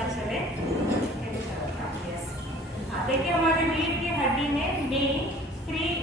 पता चले। देखिए हमारे रीढ़ की हड्डी में मेन 3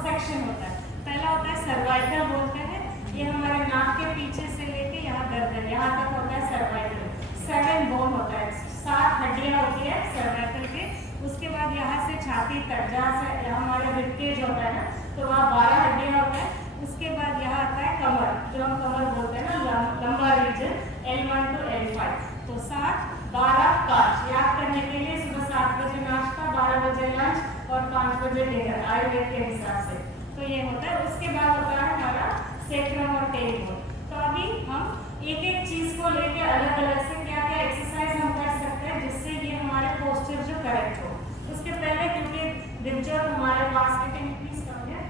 सेक्शन होता है। पहला होता है सर्वाइकल बोलते हैं, ये हमारे नाक के पीछे से लेके यहाँ गर्दन यहाँ तक होता है सर्वाइकल। 7 बोन होता है, 7 हड्डियाँ होती है सर्वाइकल के। उसके बाद यहाँ से छाती तक जहाँ से हमारा रिबकेज होता है ना, तो वहाँ 12 हड्डियाँ होता है। उसके बाद यहाँ आता है कमर, जो हम कमर बोलते हैं ना, लंबा रीजन L1 to L5। तो 7, 12, 5 याद करने के लिए सुबह 7 बजे नाश्ता, 12 बजे लंच और 5 बजे डिनर आयुर्वेद के हिसाब से। तो ये होता है। उसके बाद होता है हमारा सेक्रम और टेलबोन। तो अभी हम एक एक चीज को लेके अलग अलग से क्या क्या एक्सरसाइज हम कर सकते हैं जिससे ये हमारे पोस्चर जो करेक्ट हो। उसके पहले क्योंकि दिवजोत हमारे पास के can please come here,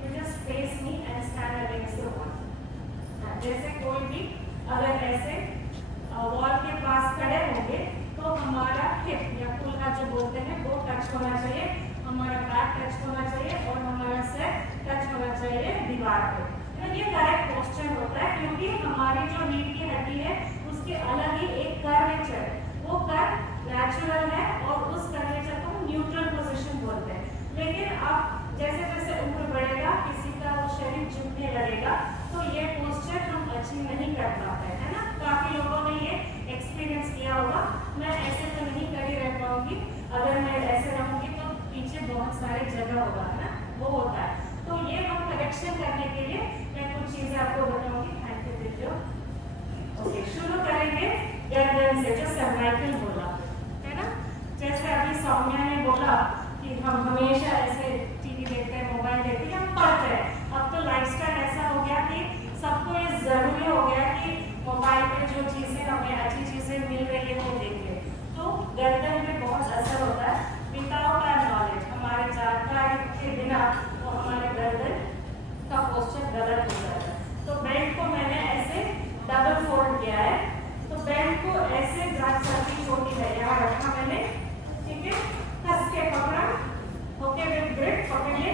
you just face me and stand against the wall. जैसे कोई भी अगर ऐसे वॉल के पास खड़े होंगे तो हमारा हिप या कुल्हा जो बोलते हैं वो टच होना चाहिए, हमारा बैक टच होना चाहिए और हमारा सर टच होना चाहिए दीवार पे। तो ये करेक्ट पोस्चर होता है क्योंकि हमारी जो रीढ़ की हड्डी है उसके अलग ही एक कर्वेचर है, वो कर्व नेचुरल है और उस कर्वेचर को हम न्यूट्रल पोजीशन बोलते हैं। लेकिन अब जैसे जैसे उम्र बढ़ेगा किसी का वो शरीर झुकने लगेगा तो ये पोस्चर हम अचीव नहीं कर पाते हैं ना। काफी लोगों ने ये एक्सपीरियंस किया होगा। मैं ऐसे तो नहीं कर ही रह पाऊंगी, अगर मैं ऐसे रहूंगी तो पीछे बहुत सारे जगह होगा है ना, वो होता है। तो ये हम करेक्शन करने के लिए मैं कुछ चीजें आपको बताऊंगी। थैंक यू दीजिए। ओके, शुरू करेंगे गर्दन से, जो सर्वाइकल बोला है ना। जैसे अभी सौम्या ने बोला कि हम हमेशा ऐसे टीवी देखते हैं, मोबाइल देखते हैं, हम पढ़ते हैं। अब तो लाइफस्टाइल ऐसा हो गया कि सबको ये जरूरी हो गया कि मोबाइल पे जो चीजें हमें अच्छी चीजें मिल रही है वो देखें। तो गर्दन पे बहुत असर होता है। विदाउट आवर नॉलेज, हमारे जानकारी के बिना वो हमारे गर्दन का पोस्चर गलत हो जाता है। तो बेल्ट को मैंने ऐसे डबल फोल्ड किया है। तो बेल्ट को ऐसे सर्दी छोटी है यहाँ रखा मैंने, ठीक है, कस के पकड़ा, ओके, विद ग्रिप पकड़िए।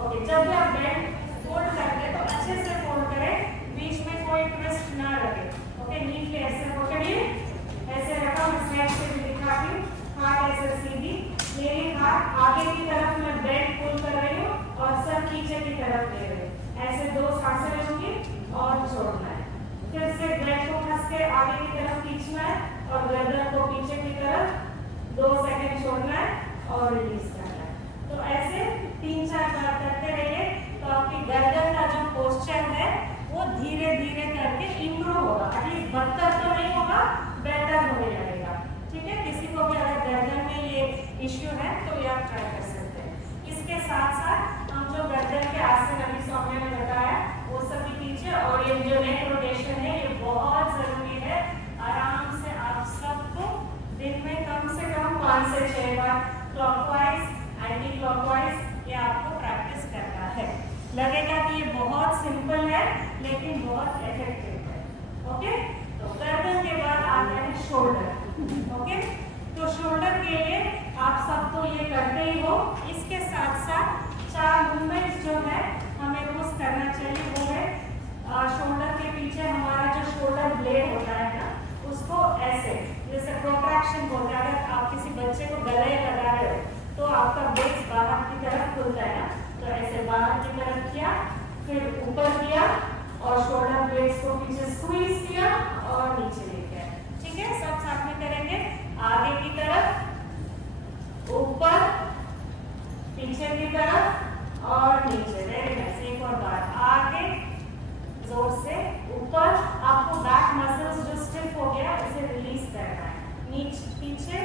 ओके, जब भी आप बेल्ट फोल्ड करते हैं तो अच्छे से फोल्ड करें, बीच में कोई ट्विस्ट ना रखे। ओके, नीटली ऐसे पकड़िए, ऐसे रखा। मैं स्नैप से भी दिखाती हूँ। हाथ ऐसे सीधी, मेरी हाथ आगे की तरफ मैं बेल्ट पुल कर रही हूँ और सर पीछे की तरफ ले रही हूँ। ऐसे 2 सांसें लूंगी और छोड़ना है। फिर से बेल्ट को कस के आगे की तरफ खींचना है और गर्दन को पीछे की तरफ 2 सेकंड छोड़ना है और रिलीज करना है। तो ऐसे 3-4 बार करते रहिए तो आपकी गर्दन का जो पोस्चर है वो धीरे धीरे करके इम्प्रूव होगा। एटलीस्ट बदतर तो नहीं होगा, बेहतर होने लगेगा। ठीक है, किसी को भी अगर गर्दन में ये इश्यू है तो ये आप ट्राई कर सकते हैं। इसके साथ साथ हम जो गर्दन के आसन अभी सौम्या ने बताया वो सभी कीजिए। और ये जो नेक रोटेशन है ये बहुत जरूरी है। आराम से आप सबको दिन में कम से कम 5 से 6 बार क्लॉकवाइज, एंटी क्लॉकवाइज ये आपको प्रैक्टिस करना है। लगेगा कि ये बहुत सिंपल है लेकिन बहुत इफेक्टिव है। ओके, तो गर्दन के बाद आता है शोल्डर। ओके, तो शोल्डर के लिए आप सब तो ये करते ही हो। इसके साथ साथ 4 मूवमेंट्स जो है हमें रोज करना चाहिए। वो है शोल्डर के पीछे हमारा जो शोल्डर ब्लेड होता है ना, उसको ऐसे जैसे प्रोट्रैक्शन बोलते हैं। अगर आप किसी बच्चे को गले लगा रहे हो तो आपका बेस बाहर की तरफ खुलता है ना, तो ऐसे बाहर की तरफ किया, फिर ऊपर किया और शोल्डर ब्लेड्स को पीछे स्क्वीज किया और नीचे लेके आए। ठीक है, सब साथ में करेंगे। आगे की तरफ, ऊपर, पीछे की तरफ और नीचे। Very nice. एक और बार, आगे जोर से, ऊपर। आपको बैक मसल्स जो स्टिफ हो गया उसे रिलीज करना है, नीचे, पीछे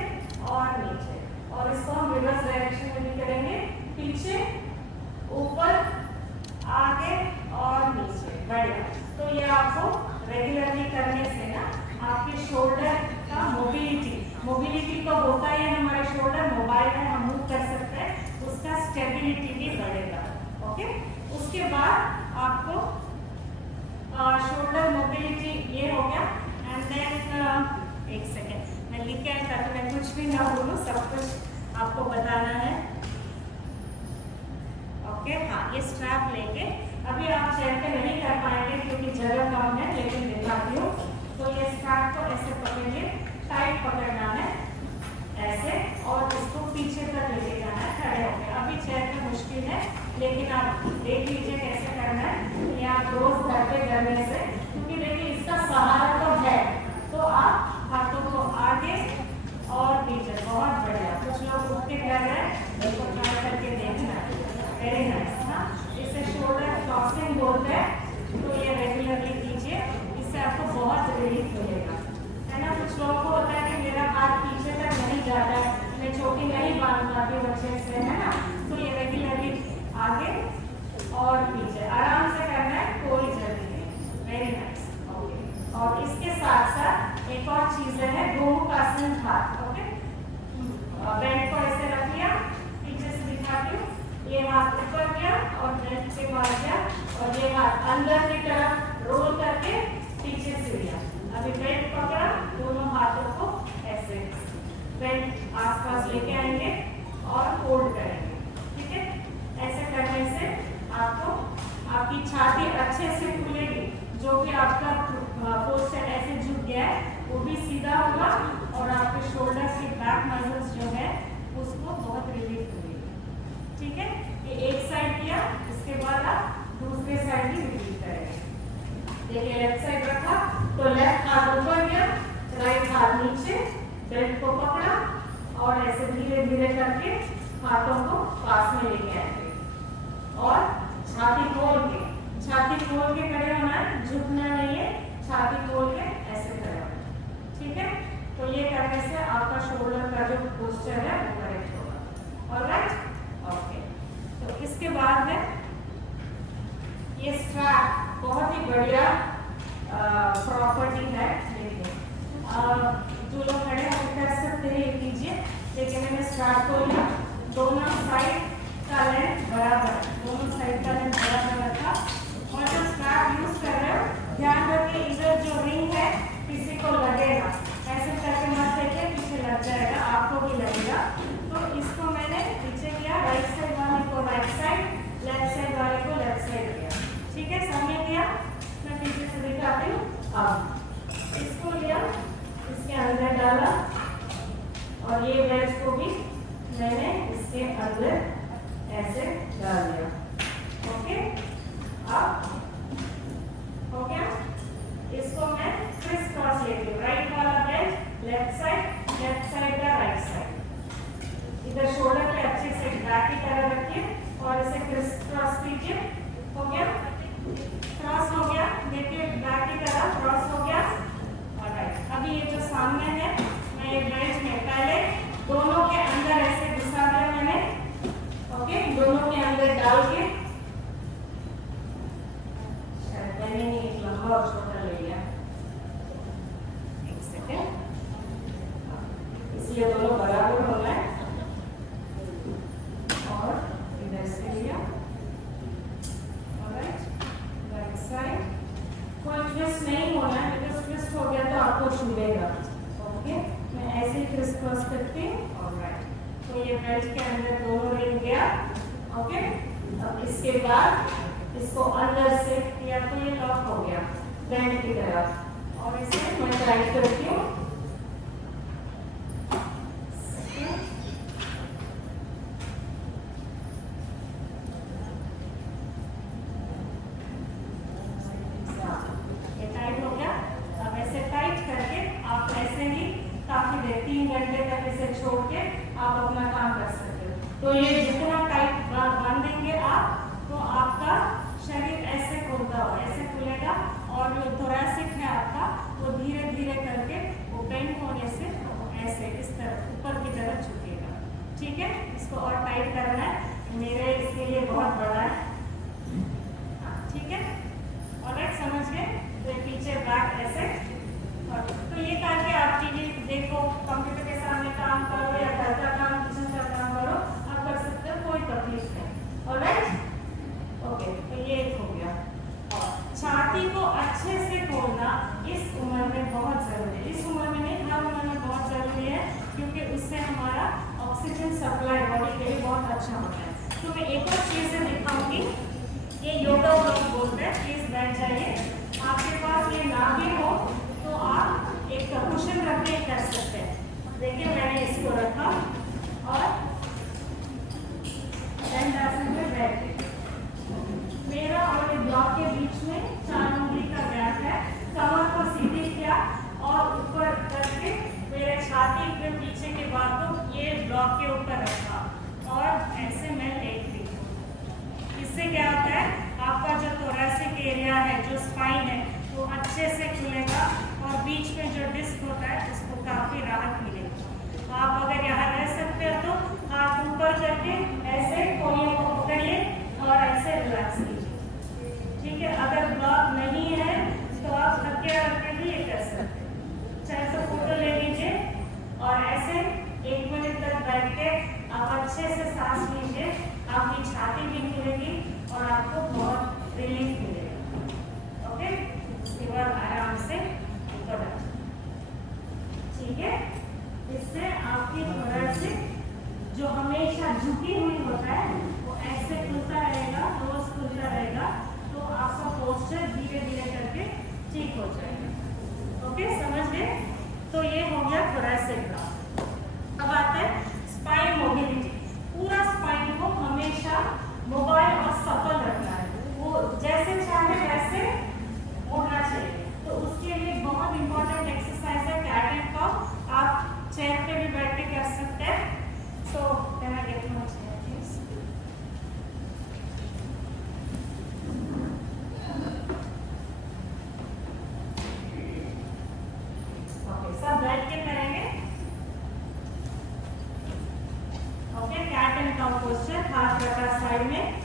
और नीचे। और इसको हम रिवर्स डायरेक्शन में भी करेंगे, पीछे, ऊपर, आगे और नीचे। बढ़िया। तो ये आपको रेगुलरली करने से ना आपके शोल्डर का मोबिलिटी तो होता ही है। हमारे शोल्डर मोबाइल है, हम मूव कर सकते हैं, उसका स्टेबिलिटी भी बढ़ेगा। ओके, उसके बाद आपको शोल्डर मोबिलिटी ये हो गया। एंड देन एक सेकेंड मैं लिख के आया ताकि मैं कुछ भी ना बोलूँ, सब कुछ आपको बताना है। ओके, हाँ, ये स्ट्रैप लेके अभी आप चेयर पे नहीं कर पाएंगे क्योंकि जगह कम है, लेकिन दिखाती हूँ। तो ये करने से, क्योंकि देखिए इसका सहारा तो है, तो आप हाथों को आगे और पीछे, बहुत बढ़िया। कुछ लोग उठ के कर रहे हैं, इसको ट्राई करके देखना, वेरी नाइस। हाँ, इसे शोल्डर क्रॉसिंग बोलते हैं, तो ये रेगुलरली कीजिए, इससे आपको बहुत रिलीफ मिलेगा, है ना। कुछ लोगों को होता है कि मेरा हाथ पीछे तक नहीं जाता है, मैं चोटी नहीं बांध पाती अच्छे से, है ना, तो ये रेगुलरली आगे और पीछे आराम से करना है, कोई जल्दी नहीं, वेरी नाइस, ओके। और इसके साथ साथ एक और चीज है, गोमुखासन हाथ, ओके। बेल्ट को ऐसे रख लिया, पीछे से दिखाती हूँ, ये हाथ ऊपर गया और बेल्ट के पास गया, और ये हाथ अंदर की तरफ रोल करके पीछे से लिया। अभी बेल्ट पकड़ा, दोनों हाथों को ऐसे बेल्ट आसपास लेके आएंगे और होल्ड करेंगे, ठीक है। ऐसे करने से आपको आपकी छाती अच्छे से खुलेगी, जो भी आपका पोस्चर ऐसे झुक गया है वो भी सीधा होगा, और आपके शोल्डर के बैक मसल्स जो है उसको बहुत रिलीफ मिलेगी, ठीक है। ये एक साइड किया, इसके बाद आप दूसरे साइड भी रिपीट करेंगे। देखिए लेफ्ट साइड रखा तो लेफ्ट हाथ ऊपर गया, राइट हाथ नीचे, बेल्ट को पकड़ा और ऐसे धीरे धीरे करके हाथों को पास में लेके आएंगे, और छाती खोल के खड़े होना है, झुकना नहीं है, छाती खोल के ऐसे खड़े होना है, ठीक है। तो ये करने से आपका शोल्डर का जो पोस्चर है वो करेक्ट होगा, ऑलराइट, ओके। तो इसके बाद है ये स्ट्रैप, बहुत ही बढ़िया प्रॉपर्टी है, देखिए जो लोग खड़े हैं कर सकते हैं, ये कीजिए। लेकिन मैंने स्ट्रैप को लिया, दोनों साइड का लेंथ बराबर, दोनों साइड का लेंथ बराबर रखा, और जब स्ट्रैप यूज कर रहे हो ध्यान रखिए इधर जो रिंग है किसी को लगेगा, ऐसे करके मत देखिए, पीछे लग जाएगा, आपको भी लगेगा। तो इसको मैंने पीछे किया, राइट साइड वाले को राइट साइड, लेफ्ट साइड वाले को लेफ्ट साइड किया, ठीक है, सबने किया। मैं पीछे से दिखाती हूँ। अब इसको लिया, इसके अंदर डाला, और ये बेल्ट को भी मैंने इसके अंदर ऐसे डाल दिया, ओके। अब हो गया, इसको मैं क्रिस क्रॉस लेती हूँ, राइट वाला बेल्ट लेफ्ट साइड का राइट साइड, इधर शोल्डर पे अच्छे से बैक की तरह रखिए और इसे क्रिस क्रॉस कीजिए। हो गया, क्रॉस हो गया, देखिए बैक की तरह क्रॉस हो गया, ऑलराइट। अभी ये जो सामने है, मैं ये बेल्ट में पहले दोनों के अंदर ऐसे घुसा दिया मैंने, ओके, दोनों के अंदर डाल के, शायद मैंने नहीं लंबा और छोटा ले लिया, एक सेकेंड, इसलिए दोनों बराबर होना है, और इधर से लिया, ऑलराइट, राइट साइड, कोई ट्विस्ट नहीं होना है, बिकॉज ट्विस्ट हो गया तो आपको छूलेगा, ओके। मैं ऐसे ही क्रिस क्रॉस करती हूँ, ऑलराइट। तो ये बेल्ट के अंदर दोनों रिंग गया, ओके। अब इसके बाद इसको अंदर से किया तो ये लॉक हो गया बैंड की तरफ, और इसे मैं टाइट करती हूँ, ये टाइट हो गया। अब ऐसे टाइट करके आप ऐसे ही काफी देर 3 घंटे तक इसे छोड़ के आप अपना काम कर सकते हो। तो ये जितना टाइट बांधेंगे आप, तो आपका शरीर ऐसे खुलता हो, ऐसे खुलेगा, और जो थोरैसिक है आपका वो धीरे धीरे करके वो बेंड होने से ऐसे इस तरफ ऊपर की तरफ झुकेगा, ठीक है। इसको और टाइट करना है, मेरे इसके लिए बहुत बड़ा है, ठीक है, ऑलराइट, समझ गए। तो पीछे बैक ऐसे, तो ये करके आप टीवी देखो, कंप्यूटर के सामने काम करो, या घर का काम, किचन का काम करो, आप कर सकते हो, कोई तकलीफ नहीं, ऑलराइट, ओके। तो ये हो गया। और छाती को अच्छे से खोलना इस उम्र में बहुत जरूरी है, इस उम्र में नहीं, हर उम्र में बहुत जरूरी है, क्योंकि उससे हमारा ऑक्सीजन सप्लाई बॉडी के लिए बहुत अच्छा होता है। तो मैं एक और चीज़ दिखाऊंगी, ये योगा ब्लॉक बोलते हैं, प्लीज बैठ जाइए। आपके पास ये ना भी हो तो आप एक कुशन रख के कर सकते हैं। देखिए मैंने इसको रखा और मेरा और ये ब्लॉक के बीच में 4 उंगली का ऊपर करके मेरे छाती के पीछे के बाल को ये ब्लॉक के ऊपर रखा और ऐसे मैं लेट ली। इससे क्या होता है, आपका जो थोरैसिक एरिया है, जो स्पाइन है, वो अच्छे से खुलेगा और बीच में जो डिस्क होता है उसको काफ़ी राहत मिलेगी। आप अगर यहाँ रह सकते हो तो हाथ ऊपर करके ऐसे कोहनियों को पकड़िए और ऐसे रिलैक्स कीजिए, ठीक है। अगर ब्लॉक नहीं है तो आप थके रख के भी ये कर सकते हैं। चाहे तो फोटो ले लीजिए और ऐसे 1 मिनट तक बैठ के आप अच्छे से सांस लीजिए, आपकी छाती भी खुलेगी और आपको बहुत रिलीफ मिलेगा। ओके, उसके बाद आराम से ऊपर आ, ठीक है। इससे आपकी थोरैसिक जो हमेशा झुकी हुई होता है वो ऐसे खुलता रहेगा, रोज खुलता रहेगा, तो आपका पोस्चर धीरे धीरे करके ठीक हो जाएगा। ओके, समझ गए? तो ये हो गया थोरैसिक का। अब आते हैं स्पाइन मोबिलिटी। पूरा स्पाइन को हमेशा मोबाइल और सफल रखना है, वो जैसे चाहे वैसे मुड़ना चाहिए। तो उसके लिए बहुत इंपॉर्टेंट एक्सरसाइज है कैट एंड काउ। आप चेयर पे भी बैठ के कर सकते हैं। So can I get my chair please? Okay, सब बैठ के करेंगे। Okay, cat and cow posture, हाथ रखा साइड में,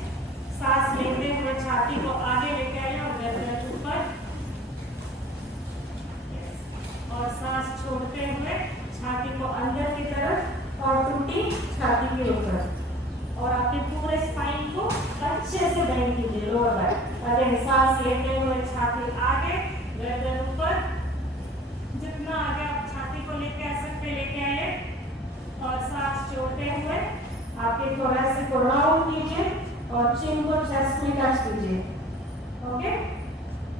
सांस लेते हुए छाती को आगे लेके आइए और गर्दन ऊपर, और सांस छोड़ते हुए छाती को अंदर की तरफ और टूटी छाती के ऊपर, और आपके पूरे स्पाइन को अच्छे से बेंड कीजिए, लोअर बैक। अगेन सांस लेते हुए छाती आगे, गर्दन ऊपर, जितना आगे आप छाती को लेके आ सकते लेके आइए, और सांस छोड़ते हुए आपके थोरैसिक को राउंड कीजिए और चिन को चेस्ट में टच कीजिए। ओके,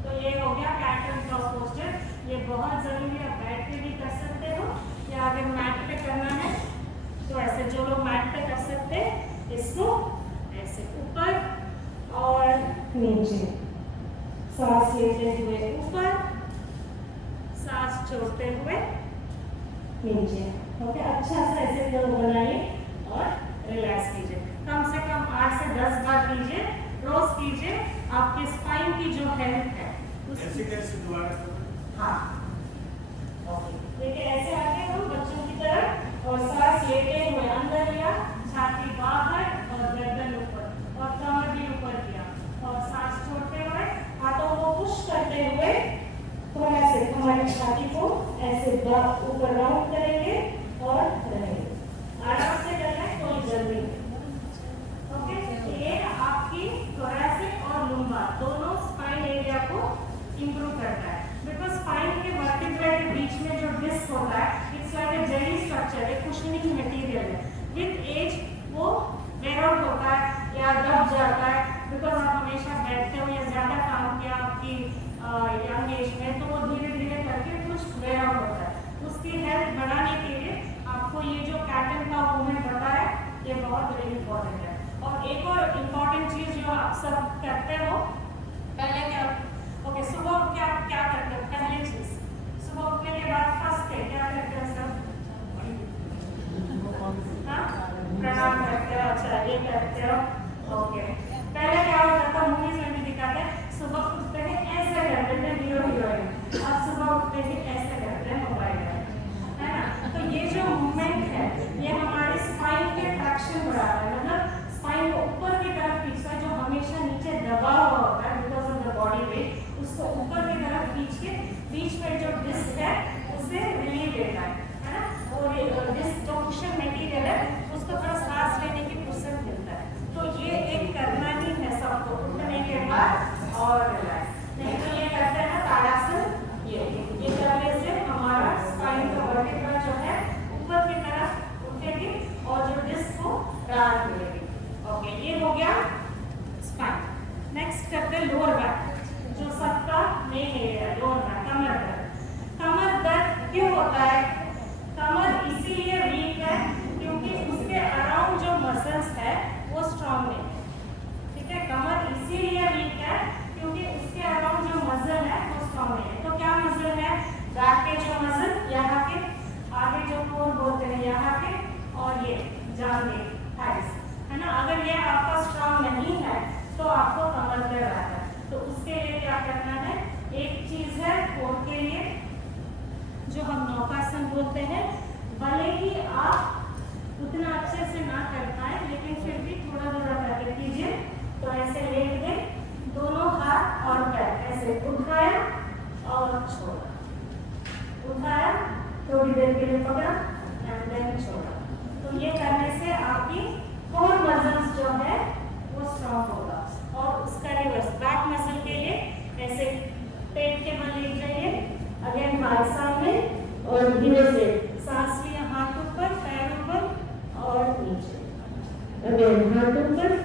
तो ये हो गया कैट एंड काउ पोस्चर। ये बहुत जरूरी है, बैठ के भी कर सकते हो या अगर मैट पे करना है तो ऐसे, जो लोग मैट पे कर सकते हैं इसको ऐसे ऊपर और नीचे, सांस लेते हुए ऊपर, सांस छोड़ते हुए नीचे। ओके, अच्छा से ऐसे फ्लो बनाइए और रिलैक्स कीजिए। कम से कम 8 से 10 बार कीजिए, रोज कीजिए। आपके स्पाइन की जो हेल्थ है ऐसे कैसे दोबारा? हाँ, ओके, देखिए ऐसे आके हम बच्चों की तरफ, और सांस लेते हुए अंदर लिया, छाती बाहर और गर्दन ऊपर, और कमर भी ऊपर किया, और सांस छोड़ते हुए हाथों को पुश करते हुए थोड़ा से हमारी छाती को ऐसे ऊपर राउंड करेंगे और रहेंगे। आराम से करना है, कोई जल्दी नहीं। ओके, ये आपकी थोरैसिक और लुम्बार दोनों स्पाइन एरिया को इंप्रूव करता है। बिकॉज स्पाइन के वर्टिब्रा के बीच में जो डिस्क होता है, it's like a jelly structure, एक कुशनिंग मटेरियल है। विद एज वो वेयर आउट होता है या दब जाता है, बिकॉज आप हमेशा बैठते हो या ज्यादा काम किया आपकी यंग एज में, तो वो धीरे धीरे करके कुछ वेयर आउट होता है। उसकी हेल्थ बढ़ाने के लिए आपको ये जो कैट एंड काउ मूवमेंट बताया, ये बहुत वेरी इंपॉर्टेंट है। और एक और इम्पॉर्टेंट चीज जो आप सब करते हो, पहले क्या, ओके, सुबह उठ के आप क्या करते हो? पहली चीज, सुबह उठने के बाद फर्स्ट डे क्या करते हो सब? हाँ, प्रणाम करते हो। अच्छा, ये करते हो। ओके, पहले क्या होता था, मूवीज में भी दिखाते हैं, सुबह उठते हैं ऐसे करते थे हीरो हीरोइन, अब सुबह उठते ही ऐसे करते हैं मोबाइल में, है ना। तो ये जो मूवमेंट है ये हमारे स्पाइन के ट्रैक्शन बढ़ाता है, मतलब स्पाइन को ऊपर की तरफ खींचता है, जो हमेशा नीचे दबा हुआ होता है because of the body weight, उसको ऊपर की तरफ खींच के बीच में जो डिस्क है उससे रिलीव देता है ना। और ये डिस्क जो कुशन मटेरियल है उसको थोड़ा सांस लेने की फुर्सत मिलता है। तो ये एक करना ही है सबको, उठने के बाद और रिलैक्स। नहीं तो ये करते हैं ताड़ासन, ये करने से हमारा स्पाइन का वर्टिब्रा जो है ऊपर की तरफ उठेगी और जो डिस्क को राहत मिलेगी। ओके, ये हो गया स्पाइन। नेक्स्ट करते हैं लोअर बैक, जो सबका मेन एरिया है, लोअर बैक, कमर दर्द। कमर दर्द क्यों होता है? कमर इसीलिए वीक है क्योंकि उसके अराउंड जो मसल्स है वो स्ट्रांग नहीं है, ठीक है। कमर इसीलिए वीक है क्योंकि उसके अराउंड जो मसल है वो स्ट्रांग नहीं है। तो क्या मसल है? बैक के जो मसल जो हम नौकासन बोलते हैं। भले ही आप उतना अच्छे से ना कर पाए, लेकिन फिर भी थोड़ा थोड़ा करके कीजिए। तो ऐसे लेट के दोनों हाथ और पैर ऐसे उठाया और छोड़ा, उठाया, थोड़ी देर के लिए पकड़ा एंड देन छोड़ा। तो ये करने से आपकी कोर मसल्स जो है वो स्ट्रॉन्ग होगा। और उसका रिवर्स बैक मसल के लिए ऐसे पेट के बल ले जाइए, अगेन हाथ सामने और धीरे से सांस लिया, हाथ ऊपर पैर ऊपर और नीचे, अगेन हाथ ऊपर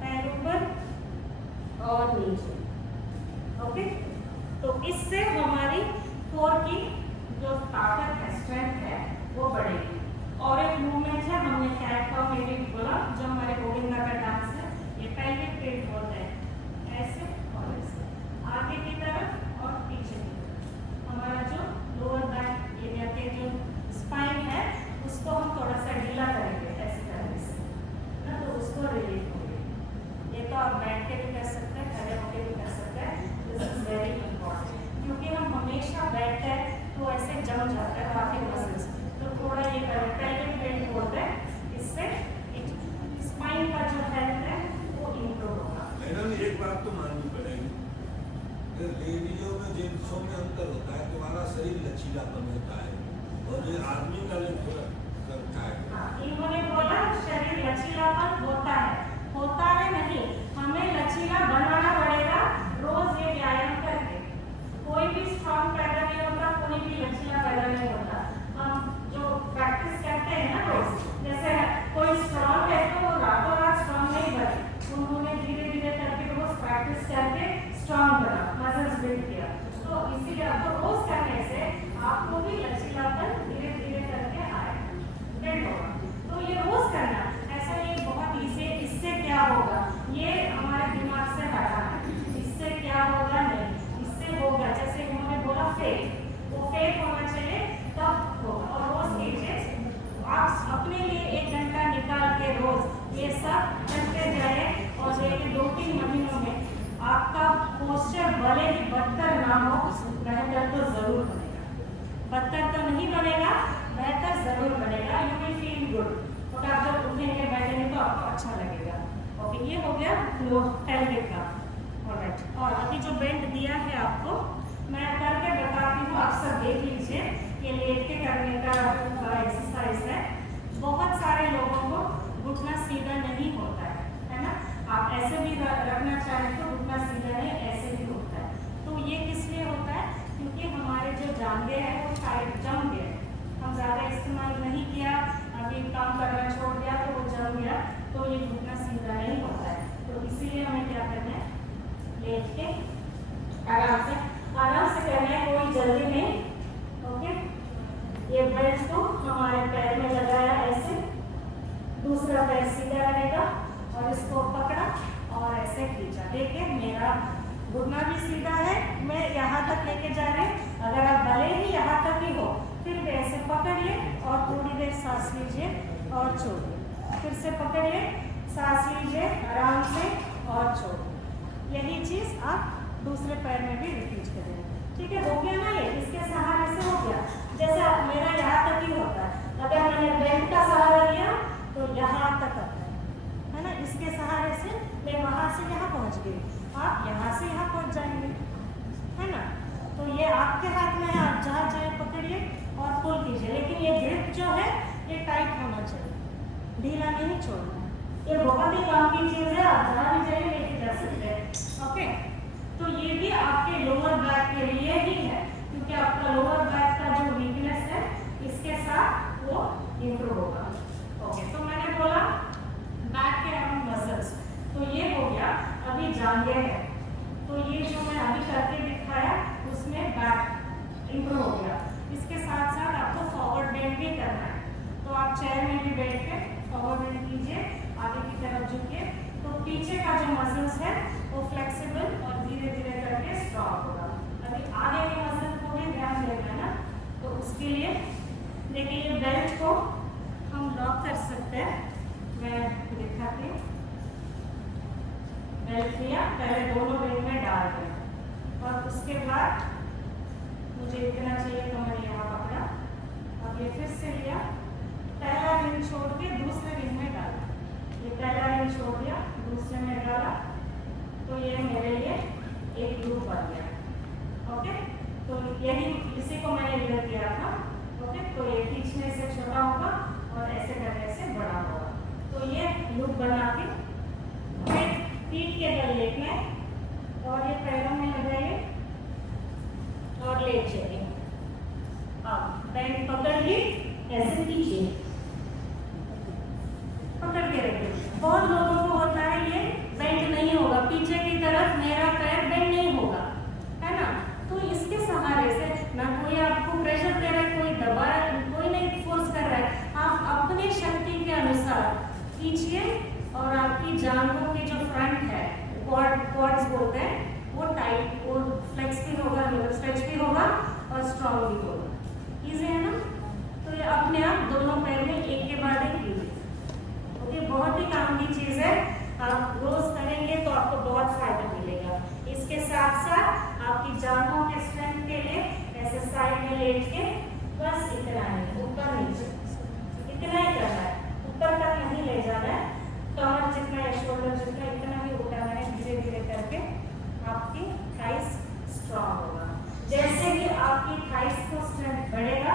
पैर ऊपर और नीचे। ओके, तो इससे हमारी कोर की जो ताकत है, स्ट्रेंथ है, वो बढ़ेगी। और एक मूवमेंट है, हमने कैट काउ में भी बोला, जो हमारे गोविंदा का डांस है, ये पेल्विक पेट बोलते हैं, ऐसे और ऐसे, आगे की तरफ और पीछे की तरफ। हमारा जो लोअर बैक एरिया के जो स्पाइन है उसको हम थोड़ा सा ढीला करेंगे ऐसे करने से ना, तो उसको रिलीफ होगी। ये तो आप बैठ के भी कर सकते हैं, खड़े होके भी कर सकते हैं। दिस इज वेरी इंपॉर्टेंट, क्योंकि हम हमेशा बैठते हैं तो ऐसे जम जाता है काफी मसल्स। तो थोड़ा ये करें, पेल्विक पेट बोलते हैं, इससे स्पाइन का जो हेल्थ है वो इम्प्रूव होगा। मैडम एक बात तो माननी पड़ेगी, लेडीजों में जेंट्सों में अंतर होता है, तुम्हारा शरीर लचीलापन होता है और ये आदमी का जो थोड़ा करता है। हाँ, इन्होंने बोला शरीर लचीलापन होता है नहीं, हमें लचीला बनाना पड़ेगा रोज ये व्यायाम करके। कोई भी स्ट्रॉन्ग पैदा नहीं होता, कोई भी लचीला पैदा नहीं होता। हम जो प्रैक्टिस करते हैं ना रोज, जैसे कोई स्ट्रॉन्ग है तो वो रातों रात स्ट्रॉन्ग नहीं बने, उन्होंने धीरे धीरे करके रोज प्रैक्टिस करके स्ट्रॉन्ग बना, मसल्स बिल्ड किया। तो इसीलिए आपको रोज करने से आपको भी लचीलापन धीरे धीरे करके आएगा, बिल्ड होगा। तो ये रोज करना ऐसा, ये बहुत ईजी। इससे क्या होगा, ये हमारे दिमाग से हटा है। इससे क्या होगा, नहीं, इससे होगा जैसे उन्होंने बोला फेक, वो फेक होना चाहिए तब होगा। और रोज कीजिए, आप अपने लिए 1 घंटा निकाल के रोज ये सब करते जाए और ये 2-3 महीनों में आपका पोस्चर भले ही बदतर ना हो, बेहतर तो जरूर बनेगा। बदतर तो नहीं बनेगा, बेहतर जरूर बनेगा। You will feel good. और आप जब उठेंगे बैठेंगे तो आपको अच्छा लगेगा। ओके, ये हो गया लो पेल्विक का। ऑलराइट, और अभी जो बेंड दिया है आपको मैं करके बताती हूँ, आप सब देख लीजिए। ये लेट के करने का एक्सरसाइज है। बहुत सारे लोगों को घुटना सीधा नहीं होता है ना। आप ऐसे भी रखना चाहें तो घुटना सीधा नहीं, ऐसे भी होता है। तो ये किस लिए होता है, क्योंकि हमारे जो जांघें हैं वो साइड जम गए, हम ज़्यादा इस्तेमाल नहीं किया, अभी काम करना छोड़ दिया तो वो जम गया, तो ये घुटना सीधा नहीं होता है। तो इसीलिए हमें क्या करना है, लेट के आराम से करना है, कोई जल्दी नहीं। ओके, ये बेल्ट को हमारे पैर में लगाया ऐसे, दूसरा पैर सीधा रहेगा और इसको पकड़ा और ऐसे खींचा। देखिए मेरा घुटना भी सीधा है, मैं यहाँ तक लेके जा रही हूँ। अगर आप भले ही यहाँ तक ही हो, फिर भी ऐसे पकड़िए और थोड़ी देर सांस लीजिए और छोड़िए, फिर से पकड़िए, सांस लीजिए आराम से और छोड़िए। यही चीज़ आप दूसरे पैर में भी रिपीट करेंगे। ठीक है, हो गया ना ये, इसके सहारे से हो गया। जैसे मेरा यहाँ तक ही होता है, अगर मैंने बेल्ट का सहारा लिया तो यहाँ तक आता है ना, इसके सहारे से मैं वहाँ से यहाँ पहुँच गई, आप यहाँ से यहाँ पहुँच जाएंगे, है ना। तो ये आपके हाथ में है, आप जहाँ जाए पकड़िए और पुल कीजिए। लेकिन ये ग्रिप जो है ये टाइट होना चाहिए, ढीला नहीं छोड़ना है। ये बहुत ही काम की चीज़ है, आप जहाँ भी जाइए लेके जा सकते हैं। ओके, तो ये भी आपके लोअर बैक के लिए ही है, क्योंकि आपका लोअर बैक का जो वीकनेस है इसके साथ वो इम्प्रूव होगा। ओके, तो मैंने बोला बैक के अराउंड मसल्स, तो ये हो गया। अभी जांघें है, तो ये जो मैं अभी करके दिखाया उसमें बैक इम्प्रूव हो गया। इसके साथ साथ आपको फॉरवर्ड बेंड भी करना है, तो आप चेयर में भी बैठ के फॉरवर्ड बेंड कीजिए, आगे की तरफ झुकिए, तो पीछे का जो मसल्स है वो फ्लेक्सिबल और धीरे धीरे करके स्ट्रॉन्ग होगा। अभी आगे के मसल को भी ध्यान देना ना, तो उसके लिए देखिए ये बेल्ट को हम लॉक कर सकते हैं। मैं दिखाती हूँ, बेल्ट लिया, पहले दोनों बेल्ट में डाल दिया और उसके बाद मुझे इतना चाहिए तो मैं यहाँ बेल्ट पकड़ ली, ऐसे कीजिए, पकड़ के रखिए। बहुत लोगों को होता है ये बेल्ट नहीं होगा, पीछे की तरफ मेरा पैर बेंड नहीं होगा, है ना। तो इसके सहारे से ना कोई आपको प्रेशर दे रहा है, कोई दबा, कोई नहीं फोर्स कर रहा है, आप अपनी शक्ति के अनुसार खींचिए और आपकी जांघों की जो फ्रंट है, क्वाड्स बोलते हैं, वो टाइट, वो फ्लेक्स भी होगा, स्ट्रेच भी होगा और स्ट्रॉन्ग भी होगा। इजी है ना। तो ये अपने आप दोनों पैर में एक के बाद एक कीजिए। ओके, बहुत ही काम की चीज है, आप रोज करेंगे तो आपको बहुत फायदा मिलेगा। इसके साथ साथ आपकी जांघों के स्ट्रेंथ के लिए ऐसे साइड में लेट के बस इतना ही, ऊपर नीचे इतना ही करना है, ऊपर तक नहीं ले जाना है, कमर जितना या शोल्डर जितना इतना ही उठाना है। धीरे धीरे करके आपकी थाइस स्ट्रॉन्ग होगा। जैसे ही आपकी थाइस को स्ट्रेंथ बढ़ेगा,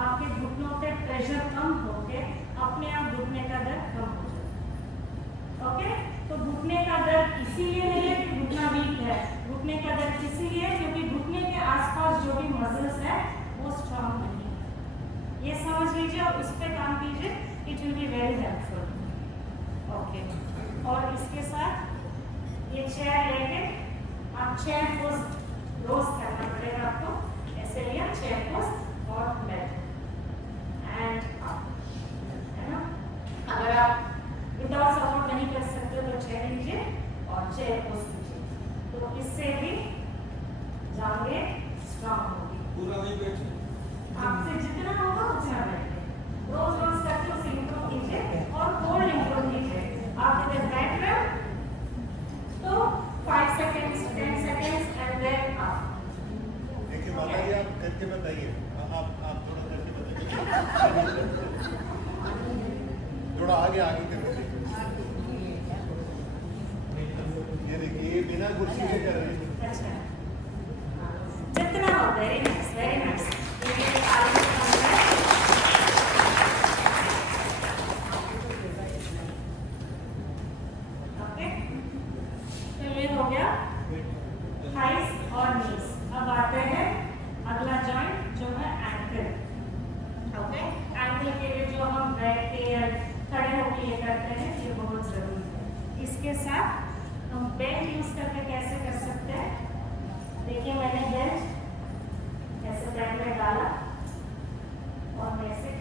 आपके घुटनों पे प्रेशर कम होके अपने आप घुटने का दर्द कम हो जाएगा। ओके, तो घुटने का दर्द इसीलिए नहीं है कि घुटना वीक है, घुटने का दर्द इसीलिए क्योंकि घुटने के आसपास जो भी मसल्स है वो स्ट्रॉन्ग नहीं है। ये समझ लीजिए और उस पर काम कीजिए, it will be very helpful. Okay, और इसके साथ ये चेयर लेके आप चेयर पोज रोज करना पड़ेगा आपको। ऐसे लिया चेयर पोज और बैठ एंड अप, है ना। अगर आप विदाउट सपोर्ट नहीं कर सकते तो चेयर लीजिए और चेयर पोज कीजिए, तो इससे भी जांघें स्ट्रॉन्ग होगी। पूरा नहीं बैठे, आपसे जितना होगा उतना बैठिए, रोज रोज करके उसे इंप्रूव कीजिए और होल्ड इंप्रूव कीजिए। आप अगर बैठ रहे हो तो 5 seconds 10 seconds and then up. देखिए माता जी, आप करके बताइए, आप थोड़ा करके बताइए, थोड़ा आगे आगे करके देखिए। ये देखिए, ये बिना कुर्सी के कर रहे हैं। अच्छा, जितना हो, वेरी नाइस, वेरी नाइस। ये आगे ओके, तो ये हो गया थाइस और नीज। अब आते हैं अगला जॉइंट जो है एंकल। ओके, एंकल के लिए जो हम बैठ के या खड़े होकर ये करते हैं, ये बहुत जरूरी है। इसके साथ हम बेल्ट यूज करके कैसे कर सकते हैं, देखिए मैंने बेल्ट ऐसे पैर में डाला और मैं इसे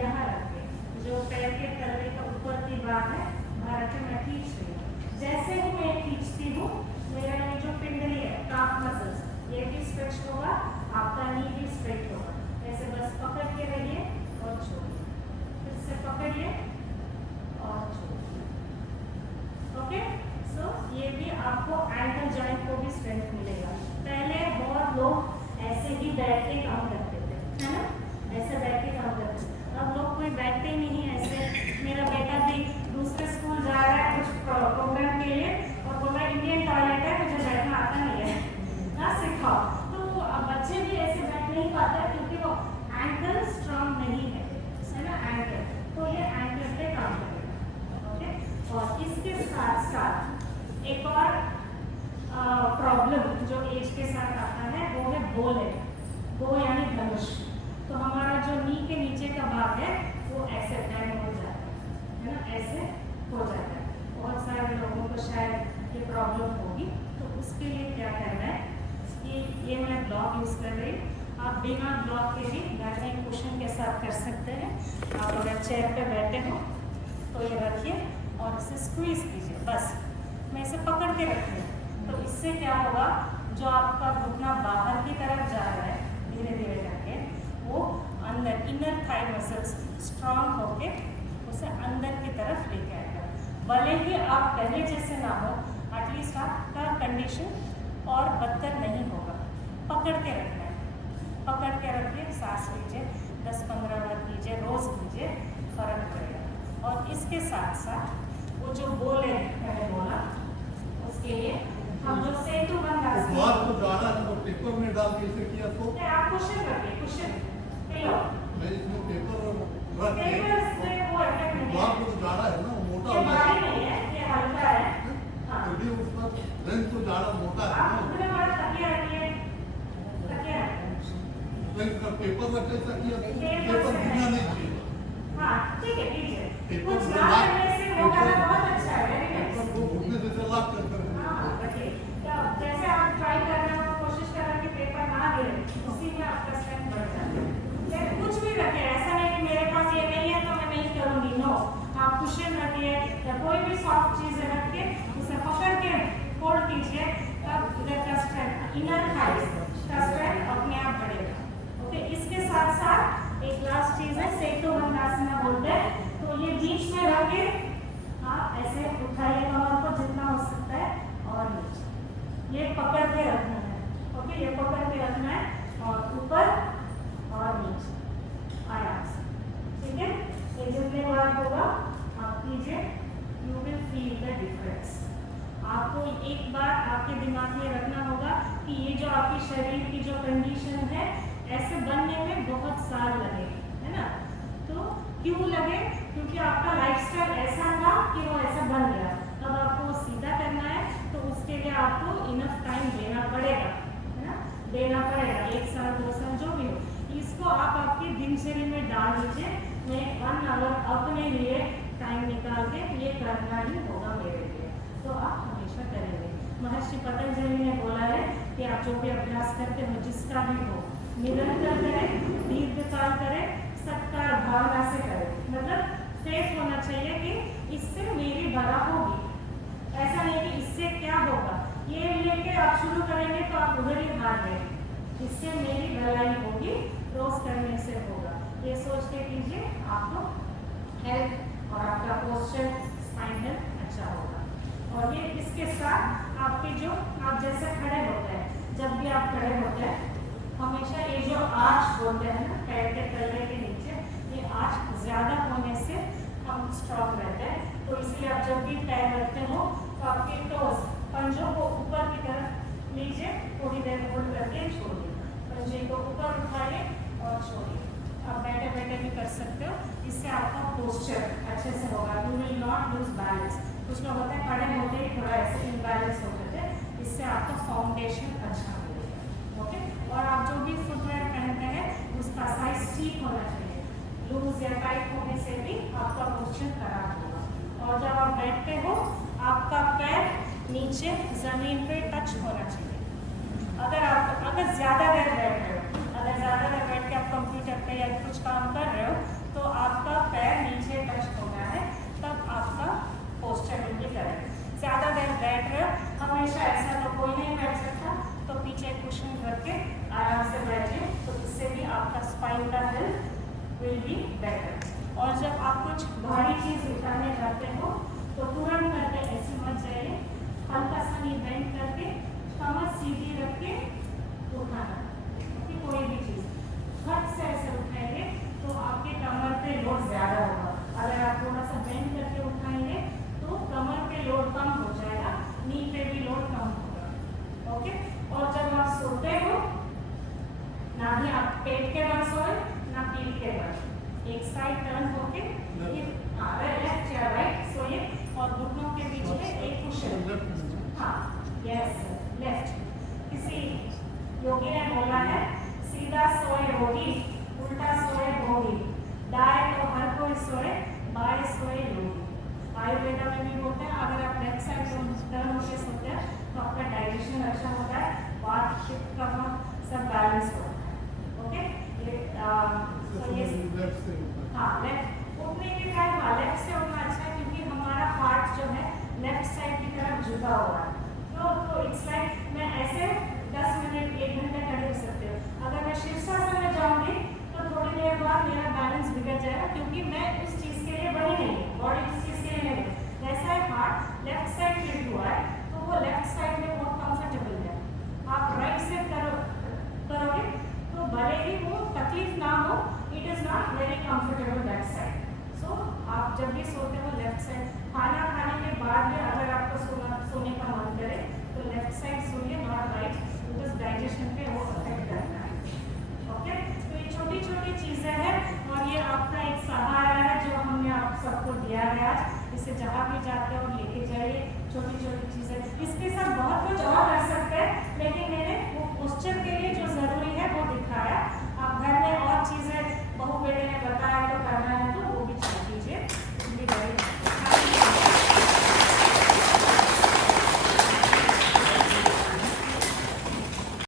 यहाँ रख के, जो पैर के तलवे का ऊपर की बात है वहाँ रख के मैं खींच रही हूँ। जैसे ही मैं खींचती हूँ, मेरा ये जो पिंडली है, काफ मसल्स, ये भी स्ट्रेच होगा, आपका नी भी स्ट्रेट होगा। ऐसे बस पकड़ के रहिए और छोड़िए, फिर से पकड़िए और छोड़िए। ओके, सो ये भी आपको एंकल जॉइंट को भी स्ट्रेंथ मिलेगा। पहले बहुत लोग ऐसे ही बैठ के काम करते थे, है ना, ऐसे बैठ के काम करते थे। अब लोग कोई बैठते ही नहीं है ऐसे। मेरा बेटा भी दूसरे स्कूल जा रहा है कुछ प्रोग्राम के लिए और बोल रहा है इंडियन टॉयलेट है, मुझे बैठना आता नहीं है, ना सिखाओ। तो अब बच्चे भी ऐसे बैठ नहीं पाते क्योंकि वो एंकल स्ट्रॉन्ग नहीं है ना, एंकल। तो ये एंकल पे काम करेगा। ओके, और इसके साथ साथ एक और प्रॉब्लम जो एज के साथ आता है वो है बो लेग। बो यानी धनुष। तो हमारा जो नी के नीचे का भाग है वो ऐसे बैंड हो जाता है ना, ऐसे हो जाता है। बहुत सारे लोगों को शायद ये प्रॉब्लम होगी, तो उसके लिए क्या करना है कि ये मैं ब्लॉक यूज़ कर रही हूँ। आप बिना ब्लॉक के भी गार्डनिंग कुशन के साथ कर सकते हैं। आप अगर चेयर पे बैठे हो तो ये रखिए और इसे स्क्वीज कीजिए, बस मैं इसे पकड़ के रखती हूँ। तो इससे क्या होगा, जो आपका घुटना बाहर की तरफ जा रहा है धीरे धीरे करके, वो अंदर इनर थाई मसल्स स्ट्रांग होके उसे अंदर की तरफ लेके आएगा। भले ही आप पहले जैसे ना हो, एटलीस्ट आपका कंडीशन और बदतर नहीं होगा। पकड़ के रखना है, पकड़ के रखिए, सांस लीजिए, 10-15 बार कीजिए, रोज कीजिए, फर्क पड़ेगा। और इसके साथ साथ वो जो बोले मैंने बोला, उसके लिए हम जो सेतु बंद बात तो जाना है तो पेपर में डाल के इसे किया तो आप क्वेश्चन रखिए, क्वेश्चन पिलो मैं इसमें पेपर रख के पेपर से वो अटक नहीं बात है, तो जाना है ना, मोटा ये हो भारी जाए नहीं है, ये हल्का है। हाँ, तो भी उसका लेंथ तो जाना मोटा है आप ना, पूरे बार तकिया रखिए, तकिया रखिए। लेकिन का पेपर बच्चे ऐसा किया पेपर पेपर से गिरना नहीं चाहिए हाँ ठीक है कीजिए पेपर कुछ से ना लाख- करने से वो करना बहुत अच्छा है वेरी नाइस वो घुटने से लाख कर हाँ रखिए तो जैसे आप ट्राई कर रहे हो कोशिश कर रहे हो कि पेपर ना गिरे उसी में आपका स्ट्रेंथ बढ़ जाता है फिर कुछ भी रखे ऐसा नहीं कि मेरे पास ये नहीं है तो मैं नहीं करूँगी नो आप कुशन रखिए या कोई भी सॉफ्ट चीज़ रख के उसे पकड़ के फोल्ड कीजिए तब इधर का स्ट्रेंथ इनर थाइस का स्ट्रेंथ अपने आप बढ़ेगा ओके इसके साथ साथ एक लास्ट चीज़ है सेतु बंधासना बोलते हैं तो ये बीच में रख के आप ऐसे उठाइए कमर को जितना हो सकता है और नीचे ये पकड़ के रखना है ओके ये पकड़ के रखना है और ऊपर और नीचे आराम से ठीक है ये जितने बार होगा आप कीजिए you will feel the difference आपको एक बार आपके दिमाग में रखना होगा कि ये जो आपकी शरीर की जो कंडीशन है ऐसे बनने में बहुत साल लगेंगे है ना तो क्यों लगे क्योंकि आपका लाइफस्टाइल ऐसा था कि वो ऐसा बन गया अब आपको वो सीधा करना है तो उसके लिए आपको इनफ टाइम देना पड़ेगा है ना देना पड़ेगा 1 साल 2 साल जो भी हो इसको आप आपकी दिनचर्या में डाल दीजिए मैं 1 आवर अपने लिए टाइम निकाल के ये करना ही होगा मेरे लिए तो आप हमेशा करेंगे महर्षि पतंजलि ने बोला है कि आप जो भी अभ्यास करते हो जिसका भी हो निरंतर करें दीर्घकाल करें सत्कार भावना से करें मतलब फेथ होना चाहिए कि इससे मेरी भला होगी ऐसा नहीं कि इससे क्या होगा ये लेके आप शुरू करेंगे तो आप उधर ही हार गए इससे मेरी भलाई होगी रोज करने से होगा ये सोच के कीजिए आपको हेल्थ और आपका पोस्चर स्पाइन हेल्थ अच्छा होगा और ये इसके साथ आपके जो आप जैसे खड़े होते हैं जब भी आप खड़े होते हैं हमेशा ये जो आर्च बोलते हैं ना पैर के तले के नीचे ये आर्च ज़्यादा होने से हम स्ट्रॉन्ग रहते हैं तो इसलिए आप जब भी पैर रखते हो तो आपके टोस पंजों को ऊपर की तरफ लीजिए थोड़ी देर होल्ड करके छोड़िए पंजे को ऊपर उठाइए और छोड़िए आप बैठे बैठे भी कर सकते हो इससे आपका पोस्चर अच्छे से होगा you will not lose balance कुछ लोग होते हैं खड़े होते ही थोड़ा ऐसे इम्बैलेंस होते थे इससे आपका फाउंडेशन अच्छा होगा ओके और आप जो भी फुटवेयर पहनते हैं उसका साइज ठीक होना चाहिए लूज या टाइट होने से भी आपका पोस्चर खराब होगा और जब आप बैठते हो आपका पैर नीचे ज़मीन पे टच होना चाहिए अगर ज़्यादा देर बैठ रहे हो अगर ज़्यादा देर बैठ के आप कंप्यूटर पे या कुछ काम कर रहे हो तो आपका पैर नीचे टच होना है तब आपका पोस्चर बिल्कुल करेक्ट ज़्यादा देर बैठ रहे हो हमेशा ऐसा तो कोई नहीं बैठ सकता तो पीछे कुशन रख के आराम से बैठिए तो इससे भी आपका स्पाइन का हेल्थ विल बी बेटर और जब आप कुछ भारी चीज़ उठाने जाते हो तो तुरंत करके ऐसे मत जाइए हल्का सा नी बेंड करके कमर सीधी रख के उठाना कि कोई भी चीज़ फट से ऐसे उठाएंगे तो आपके कमर पे लोड ज़्यादा होगा अगर आप थोड़ा सा बेंड करके उठाएंगे तो कमर पे लोड कम हो जाएगा नी पे भी लोड कम होगा ओके और जब आप सोते हो ना ही आप पेट के बल सोए ना पीठ के बल एक साइड टर्न होके लेफ्ट या राइट सोइए और घुटनों के बीच में एक कुशन हाँ यस लेफ्ट किसी योगी ने बोला है सीधा सोए रोगी उल्टा सोए भोगी दाएं तो हर कोई सोए बाएं सोए योगी आयुर्वेदा में भी बोलते हैं अगर आप लेफ्ट साइड टर्न होकर सोते हैं तो आपका डाइजेशन अच्छा होता है बात शिफ्ट करना सब बैलेंस होता है ओके ये हाँ लेफ्ट उठने के टाइम लेफ्ट से उठना अच्छा है क्योंकि हमारा हार्ट जो है लेफ्ट साइड की तरफ झुका हुआ है तो इट्स लाइक मैं ऐसे 10 मिनट 1 घंटे खड़े हो सकते हो अगर मैं शीर्षासन में जाऊंगी तो थोड़ी देर बाद मेरा बैलेंस बिगड़ जाएगा क्योंकि मैं उस चीज़ के लिए बनी नहीं है बॉडी उस चीज़ के लिए नहीं है जैसा है हार्ट लेफ्ट साइड टिल्ट हुआ है तो वो लेफ्ट साइड में बहुत कंफर्टेबल है आप राइट से करोगे तो भले ही वो तकलीफ ना हो it is not very comfortable that side so आप जब भी सोते हो लेफ्ट साइड खाना खाने के बाद भी अगर आपको सोने का मन करे तो लेफ्ट साइड सोइए नॉट राइट बिकॉज डाइजेशन पे वो अफेक्ट करता है ओके तो ये छोटी छोटी चीज़ें हैं और ये आपका एक सहारा है जो हमने आप सबको दिया है आज इसे जहाँ भी जाते हो लेके जाइए छोटी छोटी चीज़ें इसके साथ बहुत कुछ और कर सकते हैं लेकिन मैंने वो पोस्चर के लिए